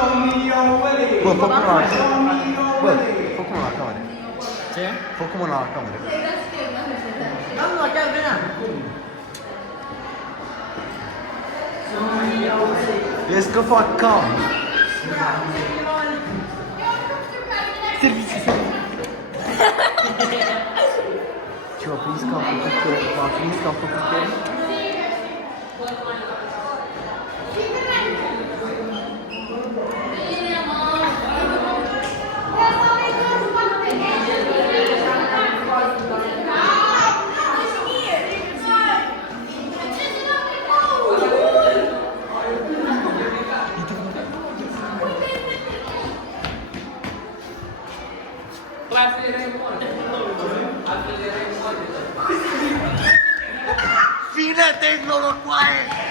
포켓몬 아까 말해. 쟤? 포켓몬 아까 말해. 난 어차피 그냥. Let's go for a come. Чего, please come for cookie. Fine, tengo los cuales.